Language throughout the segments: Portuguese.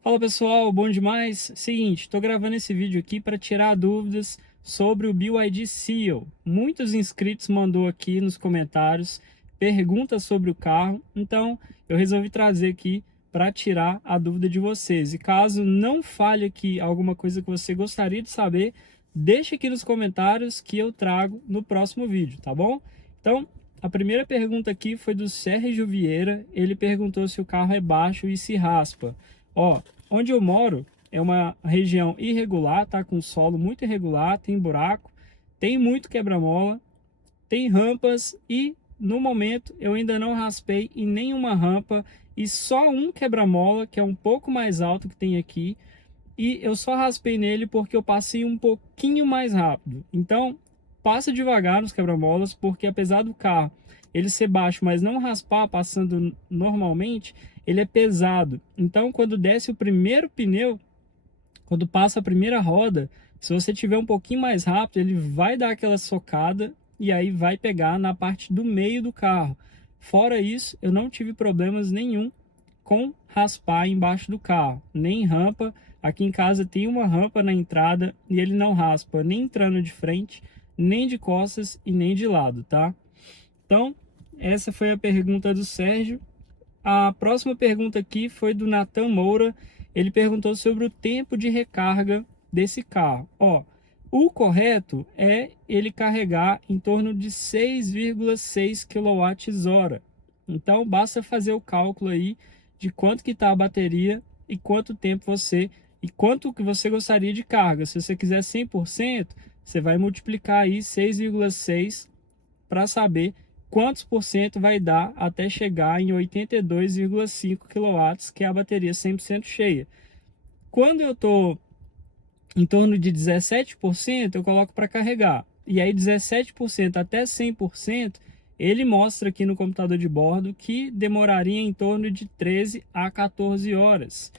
Fala pessoal, bom demais? Seguinte, estou gravando esse vídeo aqui para tirar dúvidas sobre o BYD Seal. Muitos inscritos mandou aqui nos comentários perguntas sobre o carro, então eu resolvi trazer aqui para tirar a dúvida de vocês. E caso não falhe aqui alguma coisa que você gostaria de saber, deixe aqui nos comentários que eu trago no próximo vídeo, tá bom? Então, a primeira pergunta aqui foi do Sérgio Vieira. Ele perguntou se o carro é baixo e se raspa. Ó, onde eu moro é uma região irregular, tá? Com solo muito irregular, tem buraco, tem muito quebra-mola, tem rampas e no momento eu ainda não raspei em nenhuma rampa e só um quebra-mola, que é um pouco mais alto que tem aqui, e eu só raspei nele porque eu passei um pouquinho mais rápido. Então, passa devagar nos quebra-molas, porque apesar do carro ele ser baixo, mas não raspar passando normalmente, ele é pesado. Então, quando desce o primeiro pneu, quando passa a primeira roda, se você tiver um pouquinho mais rápido, ele vai dar aquela socada e aí vai pegar na parte do meio do carro. Fora isso, eu não tive problemas nenhum com raspar embaixo do carro, nem rampa. Aqui em casa tem uma rampa na entrada e ele não raspa nem entrando de frente, nem de costas e nem de lado, tá? Então, essa foi a pergunta do Sérgio. A próxima pergunta aqui foi do Nathan Moura. Ele perguntou sobre o tempo de recarga desse carro. Ó, o correto é ele carregar em torno de 6,6 kWh. Então, basta fazer o cálculo aí de quanto que está a bateria e quanto tempo e quanto que você gostaria de carga. Se você quiser 100%, você vai multiplicar aí 6,6 para saber quantos por cento vai dar até chegar em 82,5 kW, que é a bateria 100% cheia. Quando eu estou em torno de 17%, eu coloco para carregar. E aí 17% até 100%, ele mostra aqui no computador de bordo que demoraria em torno de 13 a 14 horas.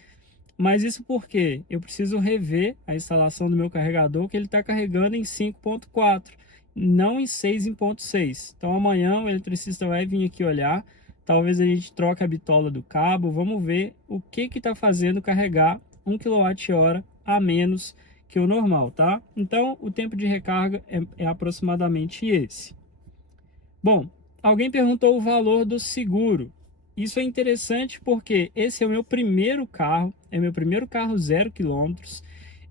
Mas isso porque eu preciso rever a instalação do meu carregador, que ele está carregando em 5.4, não em 6.6. Então amanhã o eletricista vai vir aqui olhar, talvez a gente troque a bitola do cabo, vamos ver o que está fazendo carregar 1 kWh a menos que o normal, tá? Então o tempo de recarga é aproximadamente esse. Bom, alguém perguntou o valor do seguro. Isso é interessante porque esse é o meu primeiro carro, é meu primeiro carro 0 km.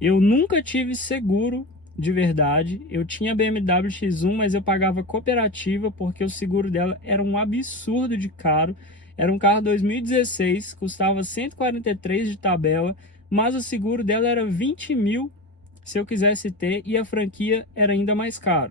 Eu nunca tive seguro de verdade. Eu tinha BMW X1, mas eu pagava cooperativa porque o seguro dela era um absurdo de caro. Era um carro 2016, custava 143 de tabela, mas o seguro dela era 20 mil se eu quisesse ter e a franquia era ainda mais caro.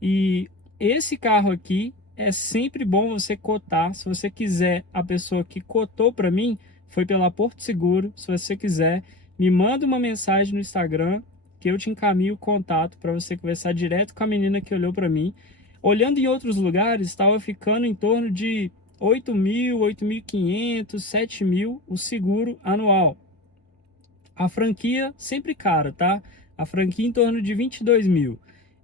E esse carro aqui é sempre bom você cotar. Se você quiser, a pessoa que cotou para mim foi pela Porto Seguro. Se você quiser, me manda uma mensagem no Instagram que eu te encaminho o contato para você conversar direto com a menina que olhou para mim. Olhando em outros lugares, estava ficando em torno de 8 mil, 8.500, 7 mil o seguro anual. A franquia sempre cara, tá? A franquia em torno de 22 mil.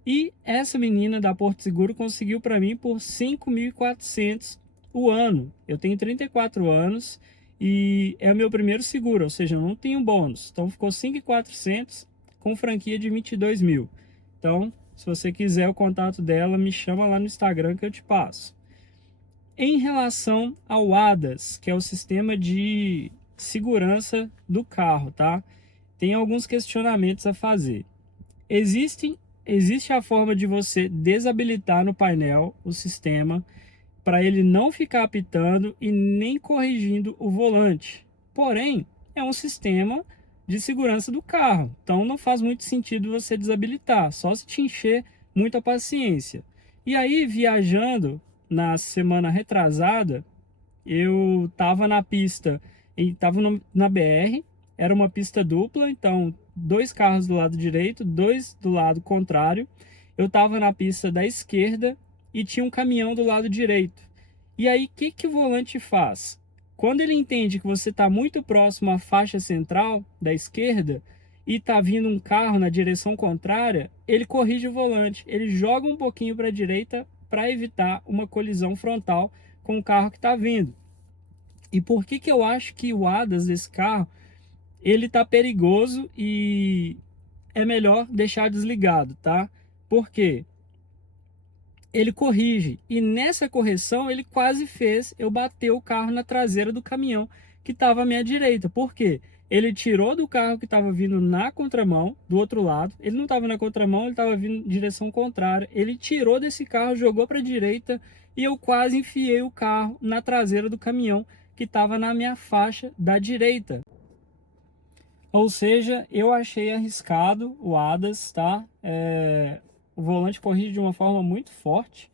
E essa menina da Porto Seguro conseguiu para mim por 5.400 o ano. Eu tenho 34 anos e é o meu primeiro seguro, ou seja, eu não tenho bônus. Então ficou 5.400 com franquia de 22 mil. Então, se você quiser o contato dela, me chama lá no Instagram que eu te passo. Em relação ao ADAS, que é o sistema de segurança do carro, tá? Tem alguns questionamentos a fazer. Existe a forma de você desabilitar no painel o sistema para ele não ficar apitando e nem corrigindo o volante. Porém, é um sistema de segurança do carro, então não faz muito sentido você desabilitar, só se te encher muita paciência. E aí, viajando na semana retrasada, eu estava na pista e estava na BR, era uma pista dupla, então dois carros do lado direito, dois do lado contrário. Eu estava na pista da esquerda e tinha um caminhão do lado direito. E aí, o que o volante faz? Quando ele entende que você está muito próximo à faixa central da esquerda e está vindo um carro na direção contrária, ele corrige o volante, ele joga um pouquinho para a direita para evitar uma colisão frontal com o carro que está vindo. E por que eu acho que o ADAS desse carro ele tá perigoso e é melhor deixar desligado, tá? Por quê? Ele corrige, e nessa correção ele quase fez eu bater o carro na traseira do caminhão que estava à minha direita. Por quê? Ele tirou do carro que estava vindo na contramão, do outro lado. Ele não estava na contramão, ele estava vindo em direção contrária. Ele tirou desse carro, jogou para a direita e eu quase enfiei o carro na traseira do caminhão que estava na minha faixa da direita. Ou seja, eu achei arriscado o ADAS, tá? O volante corrige de uma forma muito forte.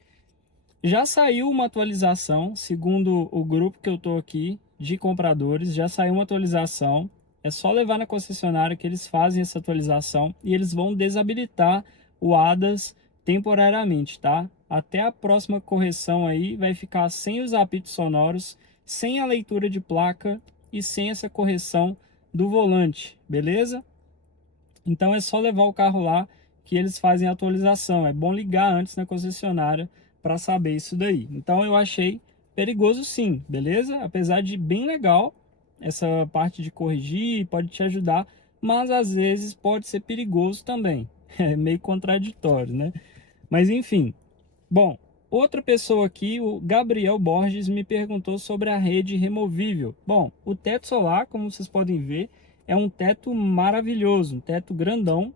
Já saiu uma atualização, segundo o grupo que eu tô aqui, de compradores, já saiu uma atualização. É só levar na concessionária que eles fazem essa atualização e eles vão desabilitar o ADAS temporariamente, tá? Até a próxima correção aí vai ficar sem os apitos sonoros, sem a leitura de placa e sem essa correção do volante, beleza? Então é só levar o carro lá que eles fazem a atualização. É bom ligar antes na concessionária para saber isso daí. Então eu achei perigoso sim, beleza? Apesar de bem legal essa parte de corrigir, pode te ajudar, mas às vezes pode ser perigoso também. É meio contraditório, né? Mas enfim. Bom, outra pessoa aqui, o Gabriel Borges, me perguntou sobre a rede removível. Bom, o teto solar, como vocês podem ver, é um teto maravilhoso, um teto grandão,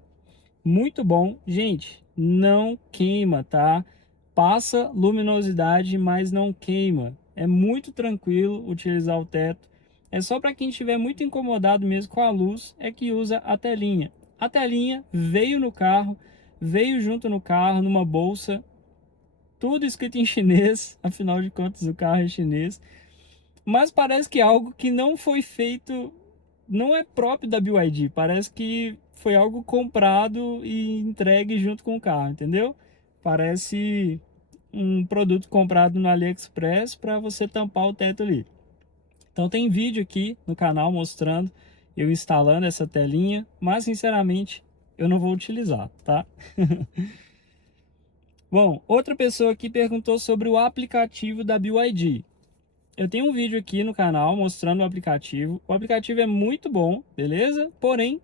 muito bom. Gente, não queima, tá? Passa luminosidade, mas não queima. É muito tranquilo utilizar o teto. É só para quem estiver muito incomodado mesmo com a luz, é que usa a telinha. A telinha veio no carro, veio junto no carro, numa bolsa, tudo escrito em chinês, afinal de contas o carro é chinês. Mas parece que é algo que não foi feito, não é próprio da BYD, parece que foi algo comprado e entregue junto com o carro, entendeu? Parece um produto comprado no AliExpress para você tampar o teto ali. Então tem vídeo aqui no canal mostrando eu instalando essa telinha, mas sinceramente eu não vou utilizar, tá? Bom, outra pessoa aqui perguntou sobre o aplicativo da BYD. Eu tenho um vídeo aqui no canal mostrando o aplicativo. O aplicativo é muito bom, beleza? Porém,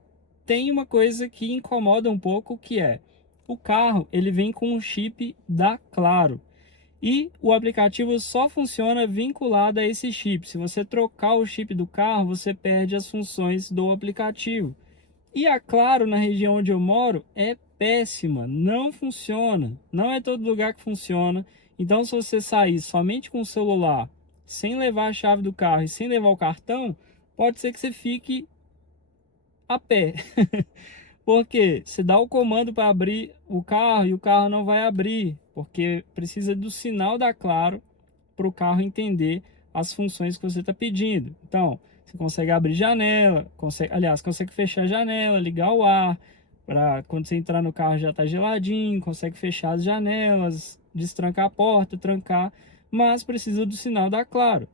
tem uma coisa que incomoda um pouco, que é o carro, ele vem com um chip da Claro. E o aplicativo só funciona vinculado a esse chip. Se você trocar o chip do carro, você perde as funções do aplicativo. E a Claro, na região onde eu moro, é péssima, não funciona. Não é todo lugar que funciona. Então, se você sair somente com o celular, sem levar a chave do carro e sem levar o cartão, pode ser que você fique a pé. Porque você dá o comando para abrir o carro e o carro não vai abrir, porque precisa do sinal da Claro para o carro entender as funções que você está pedindo. Então, você consegue abrir janela, consegue fechar a janela, ligar o ar, para quando você entrar no carro já tá geladinho, consegue fechar as janelas, destrancar a porta, trancar, mas precisa do sinal da Claro,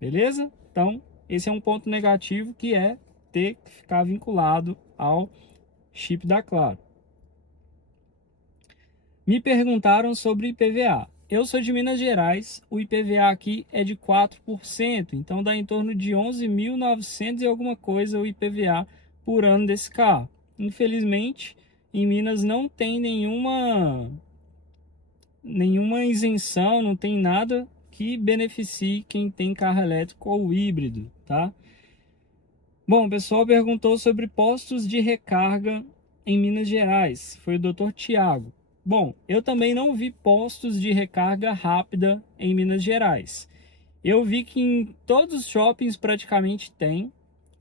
beleza? Então, esse é um ponto negativo, que é ter que ficar vinculado ao chip da Claro. Me perguntaram sobre IPVA. Eu sou de Minas Gerais, o IPVA aqui é de 4%, então dá em torno de 11.900 e alguma coisa o IPVA por ano desse carro. Infelizmente, em Minas não tem nenhuma isenção, não tem nada que beneficie quem tem carro elétrico ou híbrido, tá? Bom, o pessoal perguntou sobre postos de recarga em Minas Gerais. Foi o Dr. Tiago. Bom, eu também não vi postos de recarga rápida em Minas Gerais. Eu vi que em todos os shoppings praticamente tem.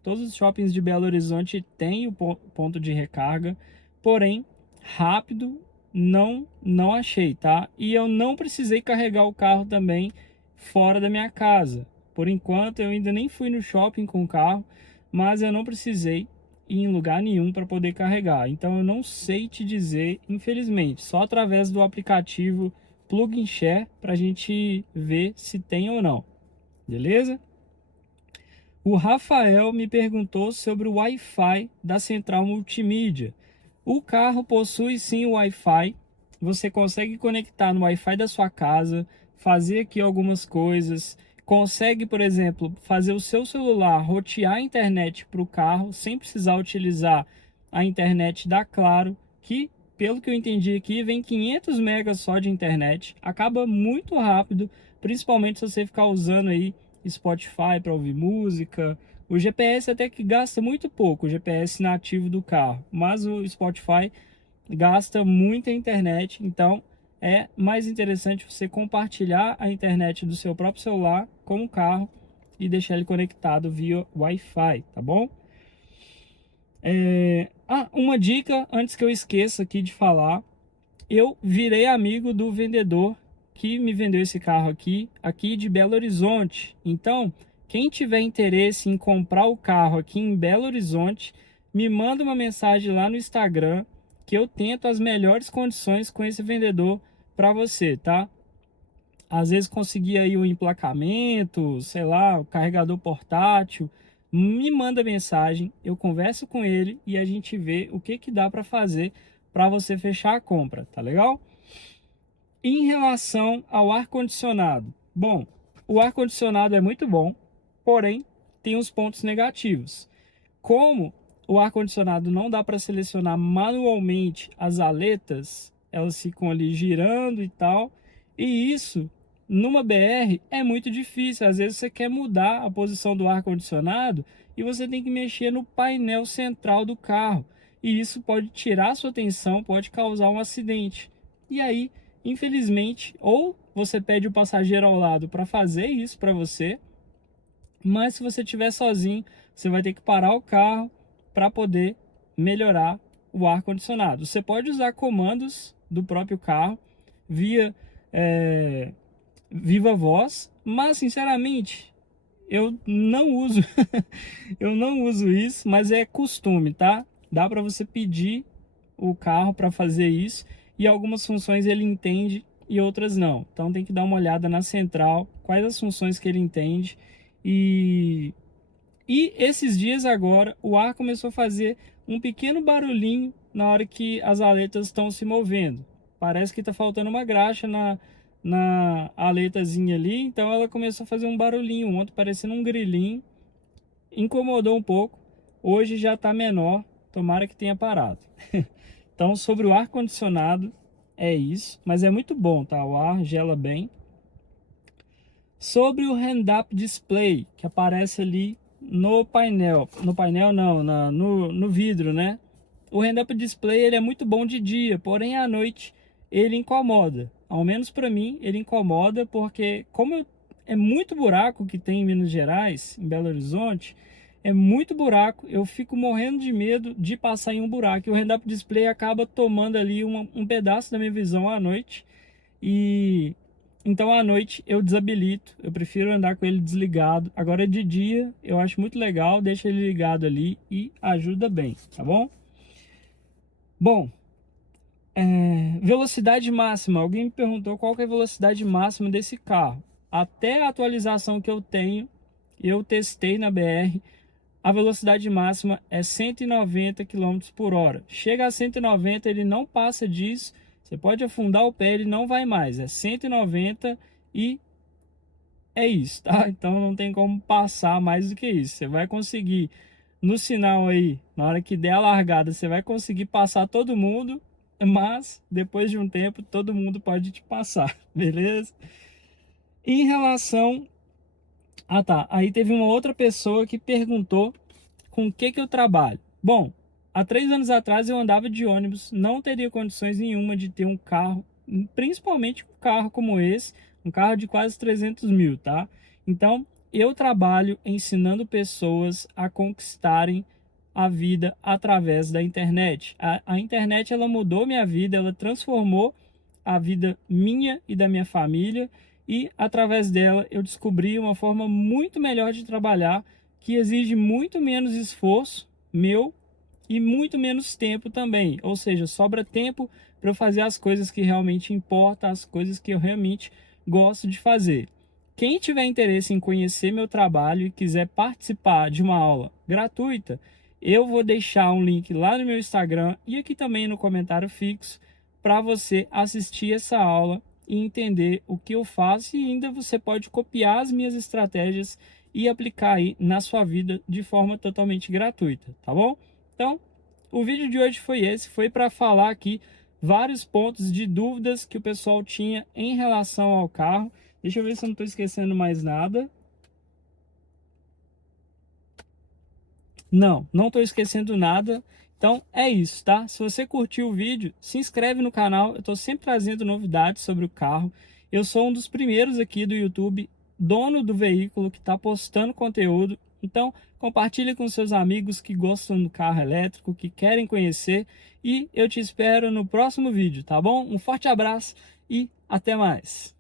Todos os shoppings de Belo Horizonte tem o ponto de recarga. Porém, rápido não achei, tá? E eu não precisei carregar o carro também fora da minha casa. Por enquanto, eu ainda nem fui no shopping com o carro, mas eu não precisei ir em lugar nenhum para poder carregar. Então eu não sei te dizer, infelizmente, só através do aplicativo Plug and Share para a gente ver se tem ou não. Beleza? O Rafael me perguntou sobre o Wi-Fi da central multimídia. O carro possui sim o Wi-Fi. Você consegue conectar no Wi-Fi da sua casa, fazer aqui algumas coisas, consegue, por exemplo, fazer o seu celular rotear a internet para o carro sem precisar utilizar a internet da Claro, que, pelo que eu entendi aqui, vem 500 megas só de internet, acaba muito rápido, principalmente se você ficar usando aí Spotify para ouvir música. O GPS até que gasta muito pouco, o GPS nativo do carro, mas o Spotify gasta muita internet, então é mais interessante você compartilhar a internet do seu próprio celular com o carro e deixar ele conectado via Wi-Fi, tá bom? Uma dica antes que eu esqueça aqui de falar, eu virei amigo do vendedor que me vendeu esse carro aqui de Belo Horizonte. Então, quem tiver interesse em comprar o carro aqui em Belo Horizonte, me manda uma mensagem lá no Instagram que eu tento as melhores condições com esse vendedor para você, tá? Às vezes conseguir aí o emplacamento, sei lá, o carregador portátil, me manda mensagem, eu converso com ele e a gente vê o que dá para fazer para você fechar a compra, tá legal? Em relação ao ar-condicionado, bom, o ar-condicionado é muito bom, porém tem os pontos negativos. Como o ar-condicionado não dá para selecionar manualmente as aletas, elas ficam ali girando e tal, e isso numa BR é muito difícil. Às vezes você quer mudar a posição do ar-condicionado e você tem que mexer no painel central do carro, e isso pode tirar sua atenção, pode causar um acidente. E aí, infelizmente, ou você pede o passageiro ao lado para fazer isso para você, mas se você estiver sozinho, você vai ter que parar o carro para poder melhorar o ar-condicionado. Você pode usar comandos do próprio carro via Viva Voz, mas sinceramente eu não uso eu não uso isso, mas é costume, tá? Dá para você pedir o carro para fazer isso e algumas funções ele entende e outras não. Então tem que dar uma olhada na central, quais as funções que ele entende. E esses dias agora o ar começou a fazer um pequeno barulhinho na hora que as aletas estão se movendo. Parece que está faltando uma graxa na aletazinha ali, então ela começou a fazer um barulhinho, ontem parecendo um grilinho. Incomodou um pouco, hoje já está menor, tomara que tenha parado. Então, sobre o ar-condicionado, é isso, mas é muito bom, tá? O ar gela bem. Sobre o Hand-Up Display, que aparece ali no painel não, no vidro, né? O Hand-Up Display ele é muito bom de dia, porém à noite ele incomoda. Ao menos para mim, ele incomoda porque é muito buraco que tem em Minas Gerais, em Belo Horizonte, é muito buraco, eu fico morrendo de medo de passar em um buraco. E o Hand-Up Display acaba tomando ali um pedaço da minha visão à noite. E então à noite eu desabilito, eu prefiro andar com ele desligado. Agora de dia eu acho muito legal, deixa ele ligado ali e ajuda bem, tá bom? Bom, velocidade máxima. Alguém me perguntou qual que é a velocidade máxima desse carro. Até a atualização que eu tenho, eu testei na BR, a velocidade máxima é 190 km por hora. Chega a 190, ele não passa disso. Você pode afundar o pé, ele não vai mais. É 190 e é isso, tá? Então não tem como passar mais do que isso. Você vai conseguir, no sinal aí, na hora que der a largada, você vai conseguir passar todo mundo, mas depois de um tempo todo mundo pode te passar, beleza? Em relação... tá. Aí teve uma outra pessoa que perguntou com o que eu trabalho. Bom, há 3 anos atrás eu andava de ônibus, não teria condições nenhuma de ter um carro, principalmente um carro como esse, um carro de quase 300 mil, tá? Então, eu trabalho ensinando pessoas a conquistarem a vida através da internet. A internet, ela mudou minha vida, ela transformou a vida minha e da minha família, e através dela eu descobri uma forma muito melhor de trabalhar, que exige muito menos esforço meu e muito menos tempo também. Ou seja, sobra tempo para eu fazer as coisas que realmente importam, as coisas que eu realmente gosto de fazer. Quem tiver interesse em conhecer meu trabalho e quiser participar de uma aula gratuita, eu vou deixar um link lá no meu Instagram e aqui também no comentário fixo para você assistir essa aula e entender o que eu faço, e ainda você pode copiar as minhas estratégias e aplicar aí na sua vida de forma totalmente gratuita, tá bom? Então, o vídeo de hoje foi esse, foi para falar aqui vários pontos de dúvidas que o pessoal tinha em relação ao carro. Deixa eu ver se eu não estou esquecendo mais nada. Não estou esquecendo nada. Então é isso, tá? Se você curtiu o vídeo, se inscreve no canal. Eu estou sempre trazendo novidades sobre o carro. Eu sou um dos primeiros aqui do YouTube, dono do veículo, que está postando conteúdo. Então compartilhe com seus amigos que gostam do carro elétrico, que querem conhecer. E eu te espero no próximo vídeo, tá bom? Um forte abraço e até mais!